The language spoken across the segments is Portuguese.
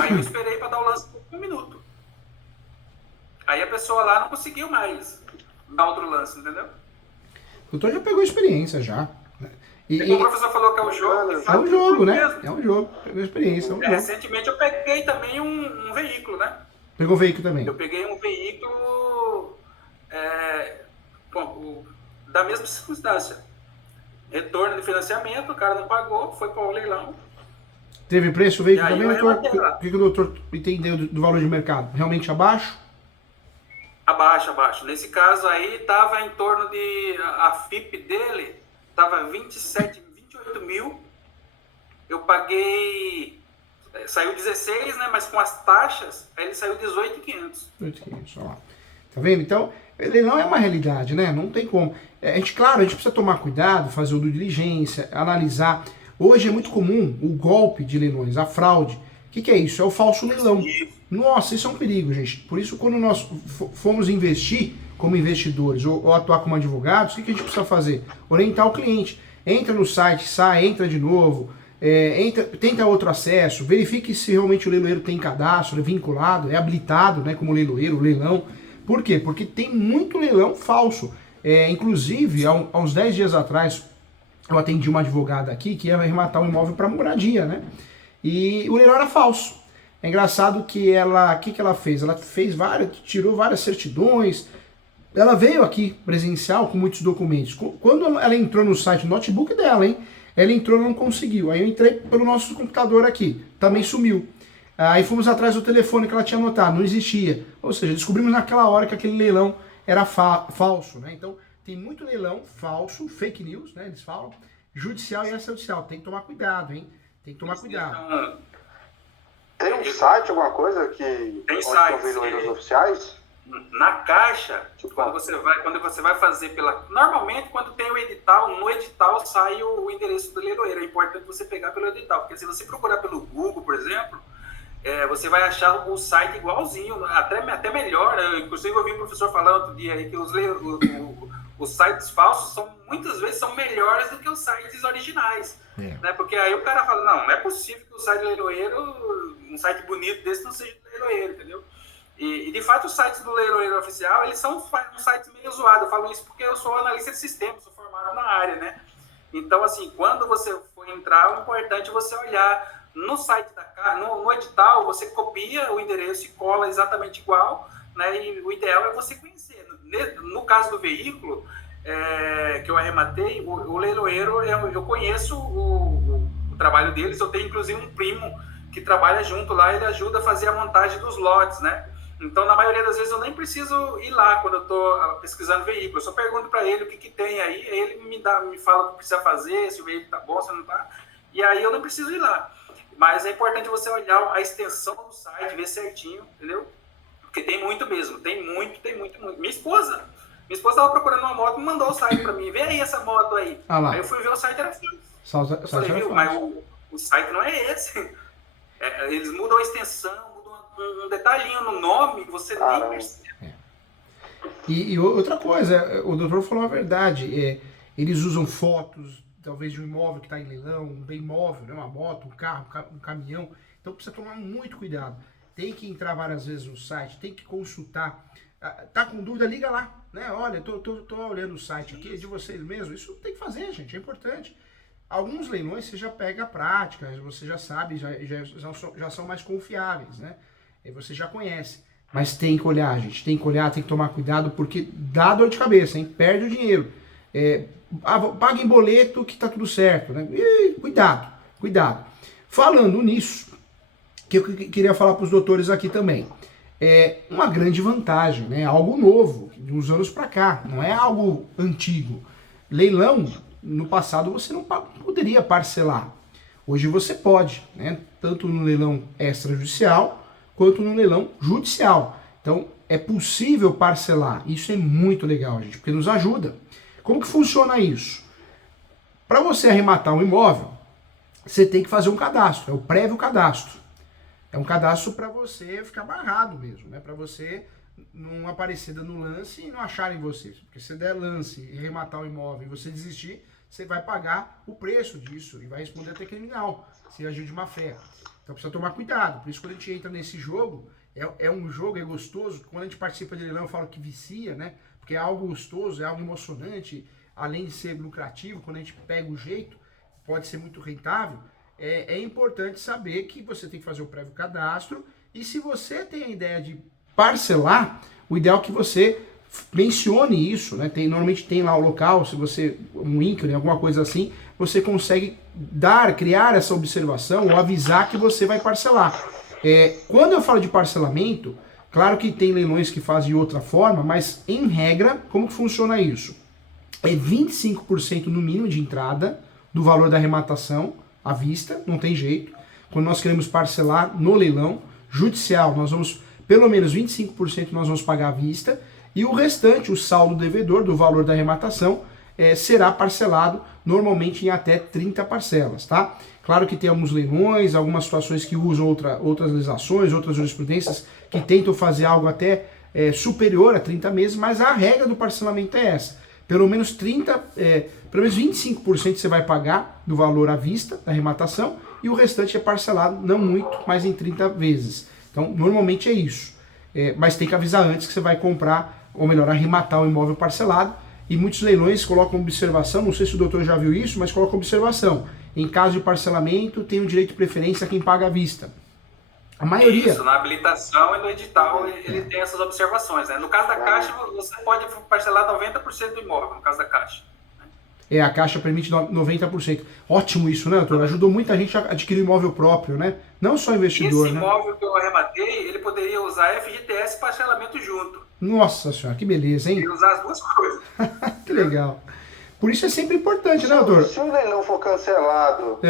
Aí eu esperei para dar o lance por 1 minuto. Aí a pessoa lá não conseguiu mais dar outro lance, entendeu? O doutor já pegou experiência já. Né? E como o professor falou que é um jogo, é um jogo, né? mesmo. É um jogo. Pegou experiência, é um jogo. Recentemente eu peguei também um veículo, né? Pegou veículo também? Eu peguei um veículo da mesma circunstância. Retorno de financiamento, o cara não pagou, foi para o leilão. Teve preço o veículo também, doutor? O que o doutor entendeu do valor de mercado? Realmente abaixo? Abaixo. Nesse caso aí, estava em torno de... A FIP dele estava 28 mil. Eu paguei... Saiu 16, né? Mas com as taxas, aí ele saiu 18.500. 18.500, ó lá. Tá vendo? Então, leilão é uma realidade, né? Não tem como. Claro, a gente precisa tomar cuidado, fazer o due diligência, analisar. Hoje é muito comum o golpe de leilões, a fraude. O que é isso? É o falso leilão. Nossa, isso é um perigo, gente. Por isso, quando nós fomos investir como investidores ou atuar como advogados, o que a gente precisa fazer? Orientar o cliente. Entra no site, sai, entra de novo, tenta outro acesso, verifique se realmente o leiloeiro tem cadastro, é vinculado, é habilitado, né, como leiloeiro, leilão. Por quê? Porque tem muito leilão falso. Inclusive, há uns 10 dias atrás, eu atendi uma advogada aqui que ia arrematar um imóvel para moradia, né? E o leilão era falso. É engraçado que o que ela fez? Ela tirou várias certidões. Ela veio aqui presencial com muitos documentos. Quando ela entrou no site, no notebook dela, hein? Ela entrou e não conseguiu. Aí eu entrei pelo nosso computador aqui, também sumiu. Aí fomos atrás do telefone que ela tinha anotado, não existia. Ou seja, descobrimos naquela hora que aquele leilão era falso, né? Então, tem muito leilão falso, fake news, né? Eles falam, judicial e extrajudicial. Tem que tomar cuidado, hein? Tem que tomar cuidado. Tem um site, alguma coisa que tem sites leiloeiros oficiais? Na Caixa, quando você vai fazer normalmente, quando tem o edital, no edital sai o endereço do leiloeiro. É importante você pegar pelo edital, porque se você procurar pelo Google, por exemplo, você vai achar o site igualzinho, até melhor. Inclusive, eu ouvi o professor falando outro dia aí que os sites falsos muitas vezes são melhores do que os sites originais. Né? Porque aí o cara fala, não é possível que o site leiloeiro, um site bonito desse não seja leiloeiro, entendeu? E de fato os sites do leiloeiro oficial, eles são um sites meio zoados. Eu falo isso porque eu sou analista de sistemas, sou formado na área, né? Então, assim, quando você for entrar, é importante você olhar no site no edital, você copia o endereço e cola exatamente igual, né? E o ideal é você conhecer. No caso do veículo que eu arrematei, o leiloeiro, eu conheço o trabalho deles. Eu tenho inclusive um primo que trabalha junto lá, ele ajuda a fazer a montagem dos lotes, né? Então, na maioria das vezes, eu nem preciso ir lá quando eu estou pesquisando veículo. Eu só pergunto para ele o que tem aí, ele me fala o que precisa fazer, se o veículo está bom, se não está. E aí eu não preciso ir lá. Mas é importante você olhar a extensão do site, ver certinho, entendeu? Porque tem muito mesmo, tem muito. Minha esposa estava procurando uma moto e mandou o site para mim. Vê aí essa moto aí. Aí eu fui ver, o site era falso. Eu falei, viu, mas o site não é esse. Eles mudam a extensão, mudam um detalhinho no nome, você nem percebe. E outra coisa, o doutor falou a verdade, eles usam fotos, talvez de um imóvel que está em leilão, um bem móvel, né, uma moto, um carro, um caminhão, então precisa tomar muito cuidado. Tem que entrar várias vezes no site, tem que consultar. Tá com dúvida, liga lá, né? Olha, tô olhando o site aqui, é de vocês mesmos. Isso tem que fazer, gente, é importante. Alguns leilões você já pega a prática, você já sabe, já são mais confiáveis, né? E você já conhece. Mas tem que olhar, gente, tem que tomar cuidado, porque dá dor de cabeça, hein? Perde o dinheiro. Paga em boleto que tá tudo certo, né? Cuidado. Falando nisso, que eu queria falar para os doutores aqui também. É uma grande vantagem, né? Algo novo, de uns anos para cá, não é algo antigo. Leilão, no passado você não poderia parcelar. Hoje você pode, né? Tanto no leilão extrajudicial quanto no leilão judicial. Então é possível parcelar. Isso é muito legal, gente, porque nos ajuda. Como que funciona isso? Para você arrematar um imóvel, você tem que fazer um cadastro, é o prévio cadastro. É um cadastro para você ficar barrado mesmo, né? Para você não aparecer dando lance e não acharem você. Porque se der lance e arrematar o imóvel e você desistir, você vai pagar o preço disso e vai responder até criminal, se agir de má fé. Então precisa tomar cuidado. Por isso, quando a gente entra nesse jogo, é um jogo, é gostoso. Quando a gente participa de leilão, eu falo que vicia, né? Porque é algo gostoso, é algo emocionante, além de ser lucrativo, quando a gente pega o jeito, pode ser muito rentável. É importante saber que você tem que fazer o prévio cadastro, e se você tem a ideia de parcelar, o ideal é que você mencione isso, né? Normalmente tem lá o local, se você, um ícone, alguma coisa assim, você consegue criar essa observação ou avisar que você vai parcelar. Quando eu falo de parcelamento, claro que tem leilões que fazem de outra forma, mas em regra, como que funciona isso? É 25% no mínimo de entrada do valor da arrematação à vista, não tem jeito. Quando nós queremos parcelar no leilão judicial, nós vamos, pelo menos 25% nós vamos pagar à vista, e o restante, o saldo devedor do valor da arrematação, será parcelado normalmente em até 30 parcelas, tá? Claro que tem alguns leilões, algumas situações que usam outras legislações, outras jurisprudências que tentam fazer algo até superior a 30 meses, mas a regra do parcelamento é essa. Pelo menos 25% você vai pagar do valor à vista da arrematação e o restante é parcelado, não muito, mas em 30 vezes. Então, normalmente é isso. Mas tem que avisar antes que você vai comprar, ou melhor, arrematar o imóvel parcelado. E muitos leilões colocam observação, não sei se o doutor já viu isso, mas colocam observação. Em caso de parcelamento, tem o direito de preferência a quem paga à vista. A maioria... Isso, na habilitação e no edital ele tem essas observações, né? No caso da Caixa, você pode parcelar 90% do imóvel, no caso da Caixa. A Caixa permite 90%. Ótimo isso, né, doutor? Ajudou muita gente a adquirir imóvel próprio, né? Não só investidor, Esse né? imóvel que eu arrematei, ele poderia usar FGTS e parcelamento junto. Nossa senhora, que beleza, hein? E usar as duas coisas. Que legal. Por isso é sempre importante, né, doutor? Se o leilão for cancelado...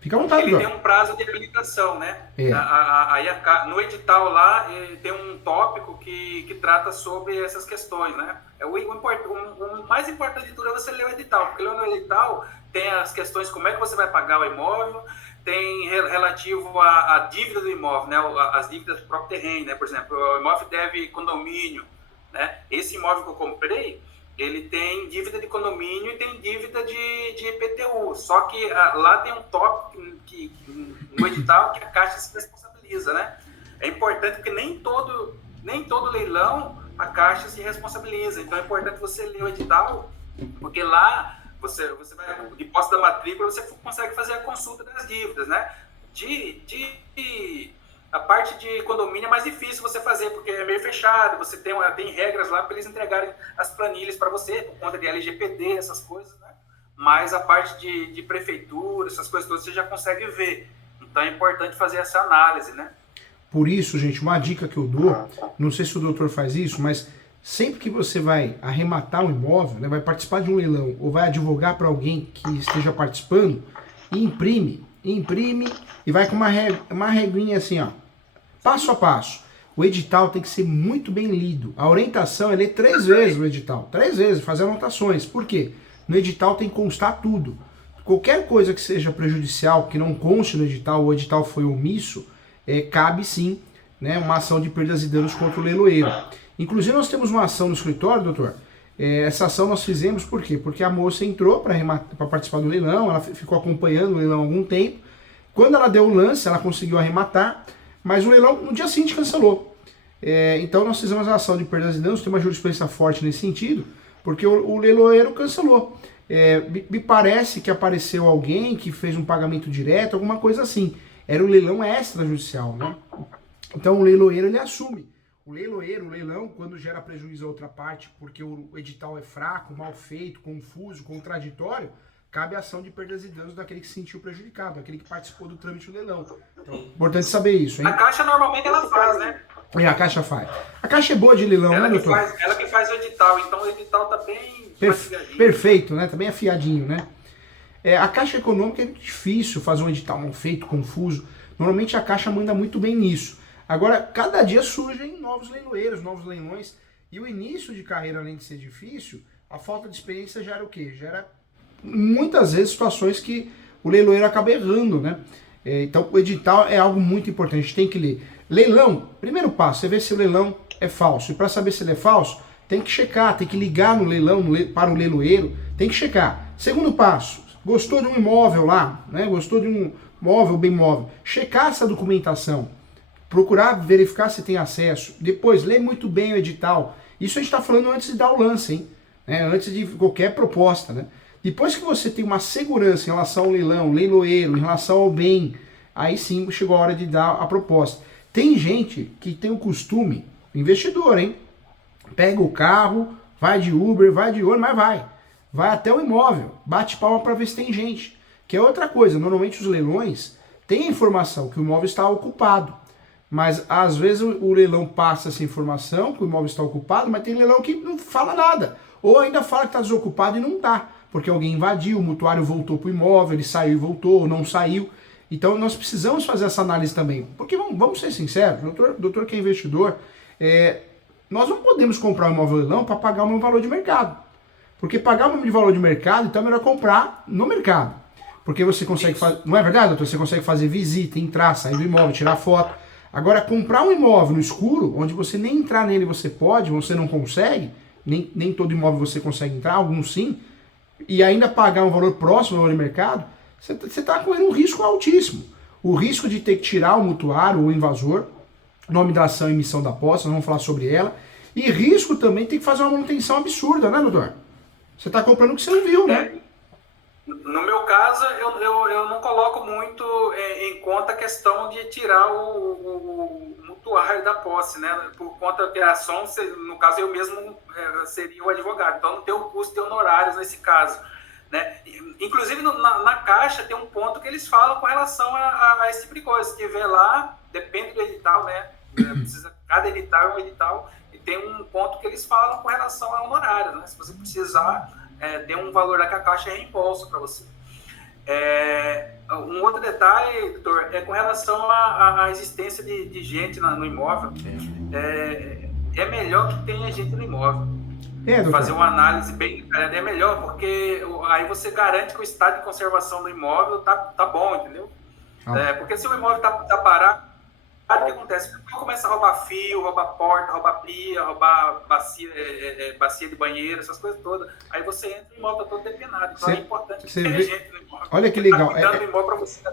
Fica à vontade, ele tem um prazo de habilitação, né? Aí no edital lá tem um tópico que trata sobre essas questões, né? O mais importante de tudo é você ler o edital, porque lendo o edital tem as questões como é que você vai pagar o imóvel, tem relativo à dívida do imóvel, né? As dívidas do próprio terreno, né? Por exemplo, o imóvel deve condomínio, né? Esse imóvel que eu comprei, ele tem dívida de condomínio e tem dívida de IPTU. Só que lá tem um tópico no edital que a Caixa se responsabiliza, né? É importante porque nem todo leilão a Caixa se responsabiliza. Então é importante você ler o edital, porque lá você vai, de posse da matrícula, você consegue fazer a consulta das dívidas, né? A parte de condomínio é mais difícil você fazer, porque é meio fechado, você tem regras lá para eles entregarem as planilhas para você, por conta de LGPD, essas coisas, né? Mas a parte de prefeitura, essas coisas todas, você já consegue ver. Então é importante fazer essa análise, né? Por isso, gente, uma dica que eu dou, não sei se o doutor faz isso, mas sempre que você vai arrematar um imóvel, né, vai participar de um leilão ou vai advogar para alguém que esteja participando, imprime e vai com uma reguinha assim, ó, passo a passo. O edital tem que ser muito bem lido. A orientação é ler 3 vezes o edital. 3 vezes, fazer anotações. Por quê? No edital tem que constar tudo. Qualquer coisa que seja prejudicial, que não conste no edital, o edital foi omisso, cabe sim, né, uma ação de perdas e danos contra o leiloeiro. Inclusive nós temos uma ação no escritório, doutor. Essa ação nós fizemos por quê? Porque a moça entrou para participar do leilão, ela ficou acompanhando o leilão há algum tempo. Quando ela deu o lance, ela conseguiu arrematar, mas o leilão no dia seguinte cancelou. Então nós fizemos a ação de perdas e danos, tem uma jurisprudência forte nesse sentido, porque o leiloeiro cancelou. Me parece que apareceu alguém que fez um pagamento direto, alguma coisa assim. Era um leilão extrajudicial, né? Então o leiloeiro ele assume. O leilão, quando gera prejuízo a outra parte, porque o edital é fraco, mal feito, confuso, contraditório, cabe a ação de perdas e danos daquele que se sentiu prejudicado, daquele que participou do trâmite do leilão. Então, importante saber isso, hein? A Caixa normalmente ela faz, né? A Caixa faz. A Caixa é boa de leilão, né, doutor? Ela que faz o edital, então o edital tá bem... Perfeito, né? Tá bem afiadinho, né? A Caixa Econômica é difícil fazer um edital mal feito, confuso. Normalmente a Caixa manda muito bem nisso. Agora, cada dia surgem novos leiloeiros, novos leilões. E o início de carreira, além de ser difícil, a falta de experiência gera o quê? Gera muitas vezes situações que o leiloeiro acaba errando, né? Então o edital é algo muito importante, a gente tem que ler. Leilão, primeiro passo, você vê se o leilão é falso. E para saber se ele é falso, tem que checar, tem que ligar no leilão para o leiloeiro, tem que checar. Segundo passo, gostou de um imóvel lá, né? Gostou de móvel, bem móvel, checar essa documentação, procurar verificar se tem acesso, depois ler muito bem o edital. Isso a gente está falando antes de dar o lance, hein? Antes de qualquer proposta, né? Depois que você tem uma segurança em relação ao leilão, leiloeiro, em relação ao bem, aí sim chegou a hora de dar a proposta. Tem gente que tem o costume, investidor, hein? Pega o carro, vai de Uber, vai de ônibus, mas vai até o imóvel, bate palma para ver se tem gente. Que é outra coisa, normalmente os leilões têm a informação que o imóvel está ocupado, mas às vezes o leilão passa essa informação que o imóvel está ocupado, mas tem leilão que não fala nada, ou ainda fala que está desocupado e não está, porque alguém invadiu, o mutuário voltou para o imóvel, ele saiu e voltou, ou não saiu. Então nós precisamos fazer essa análise também, porque vamos ser sinceros, doutor que é investidor, nós não podemos comprar um imóvel leilão para pagar o mesmo valor de mercado. Porque pagar o mesmo valor de mercado, então é melhor comprar no mercado. Porque você consegue fazer. Não é verdade, doutor? Você consegue fazer visita, entrar, sair do imóvel, tirar foto. Agora, comprar um imóvel no escuro, onde você nem entrar nele você pode, você não consegue, nem todo imóvel você consegue entrar, alguns sim, e ainda pagar um valor próximo ao valor de mercado, você está correndo um risco altíssimo. O risco de ter que tirar o mutuário ou o invasor, nome da ação e emissão da posse, nós vamos falar sobre ela. E risco também tem que fazer uma manutenção absurda, né, doutor? Você está comprando o que você não viu, né? No meu caso, eu não coloco muito em conta a questão de tirar o mutuário da posse, né? Por conta que a ação, no caso, eu mesmo seria o advogado. Então, não tem o custo de honorários nesse caso, né? Inclusive, na Caixa tem um ponto que eles falam com relação a esse tipo de coisa. Se tiver lá, depende do edital, né? Cada edital é um edital, e tem um ponto que eles falam com relação a honorários, né? Se você precisar, tem um valor lá que a Caixa reembolsa para você. Um outro detalhe, doutor, é com relação à existência de gente no imóvel. É melhor que tenha gente no imóvel. Fazer uma análise bem detalhada é melhor, porque aí você garante que o estado de conservação do imóvel tá bom, entendeu? Porque se o imóvel tá parado, o que acontece? O pessoal começa a roubar fio, roubar porta, roubar pia, roubar bacia de banheiro, essas coisas todas. Aí você entra e o imóvel todo depenado. Então é importante que tenha gente no imóvel. Olha que legal.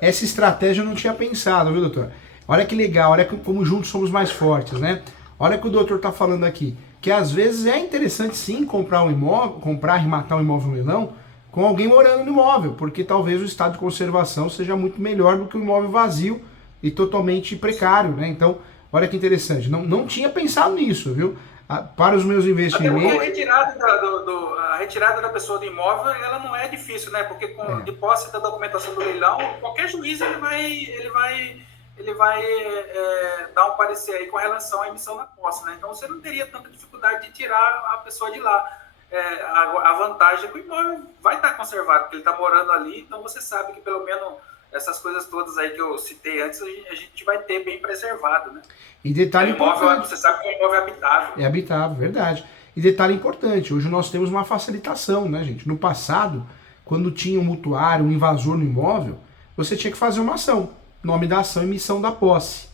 Essa estratégia eu não tinha pensado, viu, doutor? Olha que legal, olha como juntos somos mais fortes, né? Olha o que o doutor está falando aqui. Que às vezes é interessante sim comprar um imóvel, arrematar um imóvel no leilão com alguém morando no imóvel, porque talvez o estado de conservação seja muito melhor do que o imóvel vazio e totalmente precário, né? Então, olha que interessante. Não tinha pensado nisso, viu? Para os meus investimentos... Até a retirada da pessoa do imóvel, ela não é difícil, né? Porque de posse da documentação do leilão, qualquer juiz ele vai dar um parecer aí com relação à emissão da posse, né? Então, você não teria tanta dificuldade de tirar a pessoa de lá. A vantagem é que o imóvel vai estar conservado, porque ele está morando ali, então você sabe que pelo menos essas coisas todas aí que eu citei antes, a gente vai ter bem preservado, né? E detalhe importante. Você sabe que o imóvel é habitável. É habitável, verdade. E detalhe importante, hoje nós temos uma facilitação, né, gente? No passado, quando tinha um mutuário, um invasor no imóvel, você tinha que fazer uma ação. Nome da ação, emissão da posse,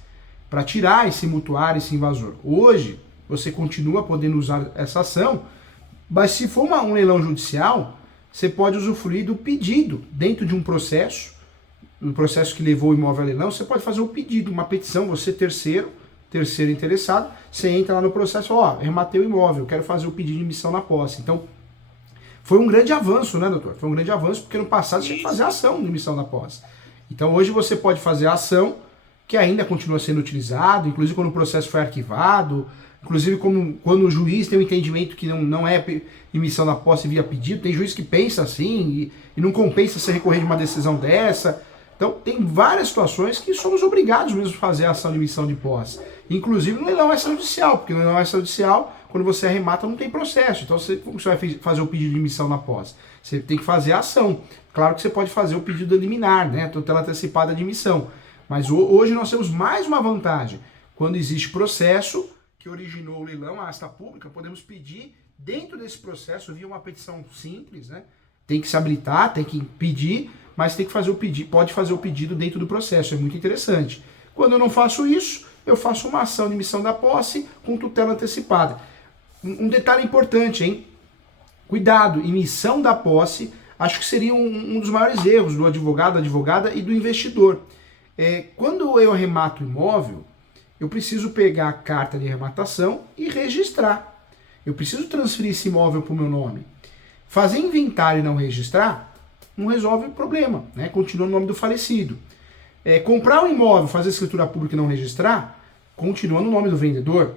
para tirar esse mutuário, esse invasor. Hoje, você continua podendo usar essa ação, mas se for um leilão judicial, você pode usufruir do pedido dentro de um processo, no processo que levou o imóvel a leilão, você pode fazer um pedido, uma petição, você terceiro interessado, você entra lá no processo, rematei o imóvel, quero fazer o pedido de emissão na posse. Então, foi um grande avanço, né, doutor? Foi um grande avanço, porque no passado você tinha que fazer a ação de emissão da posse. Então, hoje você pode fazer a ação, que ainda continua sendo utilizado, inclusive quando o processo foi arquivado, inclusive quando o juiz tem um entendimento que não é emissão da posse via pedido, tem juiz que pensa assim, e não compensa você recorrer de uma decisão dessa. Então, tem várias situações que somos obrigados mesmo a fazer a ação de emissão de posse. Inclusive no leilão extrajudicial, porque no leilão extrajudicial, quando você arremata, não tem processo. Então, como você vai fazer o pedido de emissão na posse? Você tem que fazer a ação. Claro que você pode fazer o pedido liminar, né? Tutela antecipada de emissão. Mas hoje nós temos mais uma vantagem. Quando existe processo que originou o leilão, a asta pública, podemos pedir dentro desse processo, via uma petição simples, né? Tem que se habilitar, tem que pedir, mas tem que fazer o pedido, pode fazer o pedido dentro do processo, é muito interessante. Quando eu não faço isso, eu faço uma ação de emissão da posse com tutela antecipada. Um detalhe importante, hein? Cuidado, emissão da posse, acho que seria um dos maiores erros do advogado, da advogada e do investidor. Quando eu arremato o imóvel, eu preciso pegar a carta de arrematação e registrar. Eu preciso transferir esse imóvel para o meu nome. Fazer inventário e não registrar não resolve o problema, né? Continua no nome do falecido. Comprar um imóvel, fazer escritura pública e não registrar, continua no nome do vendedor.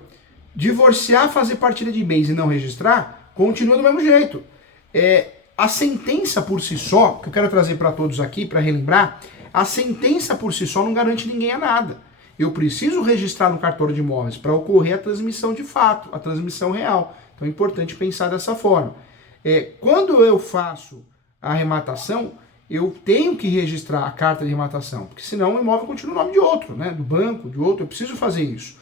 Divorciar, fazer partilha de bens e não registrar, continua do mesmo jeito. A sentença por si só, que eu quero trazer para todos aqui, para relembrar, a sentença por si só não garante ninguém a nada. Eu preciso registrar no cartório de imóveis para ocorrer a transmissão de fato, a transmissão real. Então é importante pensar dessa forma. Quando eu faço a arrematação, eu tenho que registrar a carta de arrematação, porque senão o imóvel continua no nome de outro, né? Do banco, de outro, eu preciso fazer isso.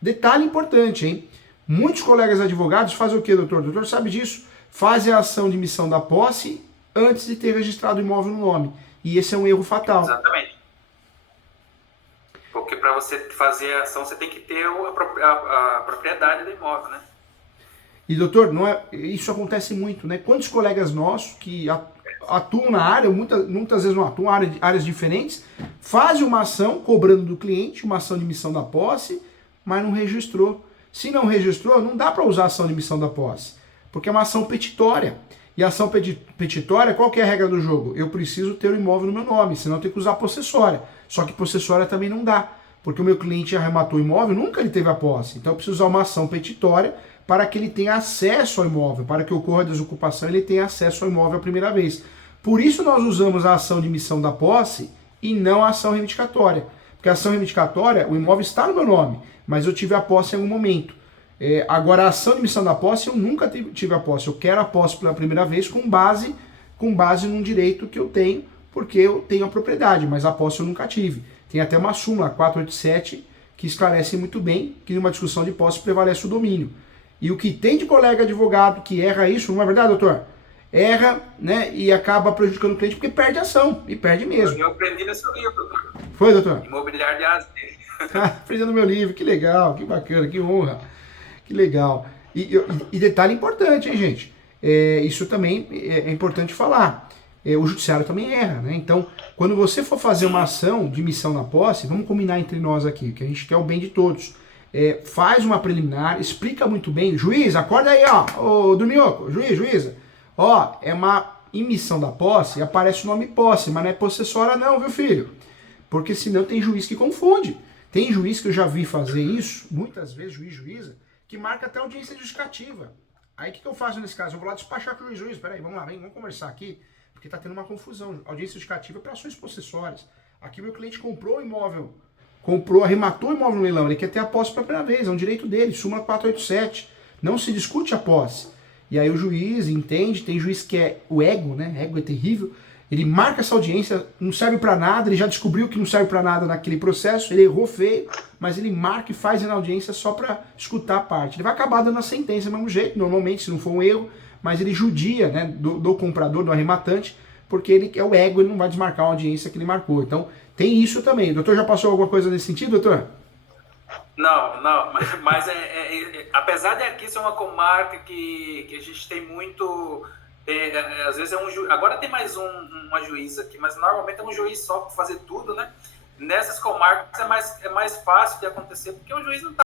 Detalhe importante, hein? Muitos colegas advogados fazem o quê, doutor? O doutor sabe disso? Fazem a ação de missão da posse antes de ter registrado o imóvel no nome. E esse é um erro fatal. Exatamente. Porque para você fazer a ação, você tem que ter a propriedade do imóvel, né? E, doutor, isso acontece muito, né? Quantos colegas nossos que atuam na área, muitas vezes não atuam em áreas diferentes, fazem uma ação cobrando do cliente, uma ação de missão da posse, mas não registrou. Se não registrou, não dá para usar a ação de missão da posse, porque é uma ação petitória. E a ação petitória, qual que é a regra do jogo? Eu preciso ter o imóvel no meu nome, senão eu tenho que usar possessória. Só que possessória também não dá, porque o meu cliente arrematou o imóvel, nunca ele teve a posse. Então eu preciso usar uma ação petitória para que ele tenha acesso ao imóvel, para que ocorra a desocupação ele tenha acesso ao imóvel a primeira vez. Por isso nós usamos a ação de missão da posse e não a ação reivindicatória. Porque a ação reivindicatória, o imóvel está no meu nome, mas eu tive a posse em algum momento. Agora, a ação de missão da posse, eu nunca tive a posse. Eu quero a posse pela primeira vez com base num direito que eu tenho, porque eu tenho a propriedade, mas a posse eu nunca tive. Tem até uma súmula 487 que esclarece muito bem que numa discussão de posse prevalece o domínio. E o que tem de colega advogado que erra isso, não é verdade, doutor? Erra, né, e acaba prejudicando o cliente porque perde a ação, e perde mesmo. Eu aprendi nesse livro, doutor. Foi, doutor? Imobiliário de Ásia. Aprendi no meu livro, que legal, que bacana, que honra. Que legal. E detalhe importante, hein, gente? Isso também é importante falar. O judiciário também erra, né? Então, quando você for fazer uma ação de missão na posse, vamos combinar entre nós aqui, que a gente quer o bem de todos. Faz uma preliminar, explica muito bem. Juiz, acorda aí, ó. Ô, Dorminhoco, juíza. Ó, é uma emissão da posse, aparece o nome posse, mas não é possessória não, viu, filho? Porque senão tem juiz que confunde. Tem juiz que eu já vi fazer isso, muitas vezes, juíza, que marca até audiência justificativa. Aí o que eu faço nesse caso? Eu vou lá despachar com o juiz. Peraí, vamos lá, vamos conversar aqui, porque tá tendo uma confusão. Audiência justificativa é para ações possessórias. Aqui meu cliente comprou o imóvel, arrematou o imóvel no leilão, ele quer ter a posse pela primeira vez, é um direito dele, súmula 487. Não se discute a posse. E aí o juiz entende, tem juiz que é o ego, né? Ego é terrível. Ele marca essa audiência, não serve para nada, ele já descobriu que não serve para nada naquele processo, ele errou feio, mas ele marca e faz na audiência só para escutar a parte. Ele vai acabar dando a sentença do mesmo jeito, normalmente, se não for um erro, mas ele judia, né, do comprador, do arrematante, porque ele é o ego, ele não vai desmarcar a audiência que ele marcou. Então, tem isso também. O doutor já passou alguma coisa nesse sentido, doutor? Não, mas apesar de aqui ser uma comarca que a gente tem muito... às vezes agora tem mais uma juíza aqui, mas normalmente é um juiz só para fazer tudo, né? Nessas comarcas é mais fácil de acontecer, porque o juiz não está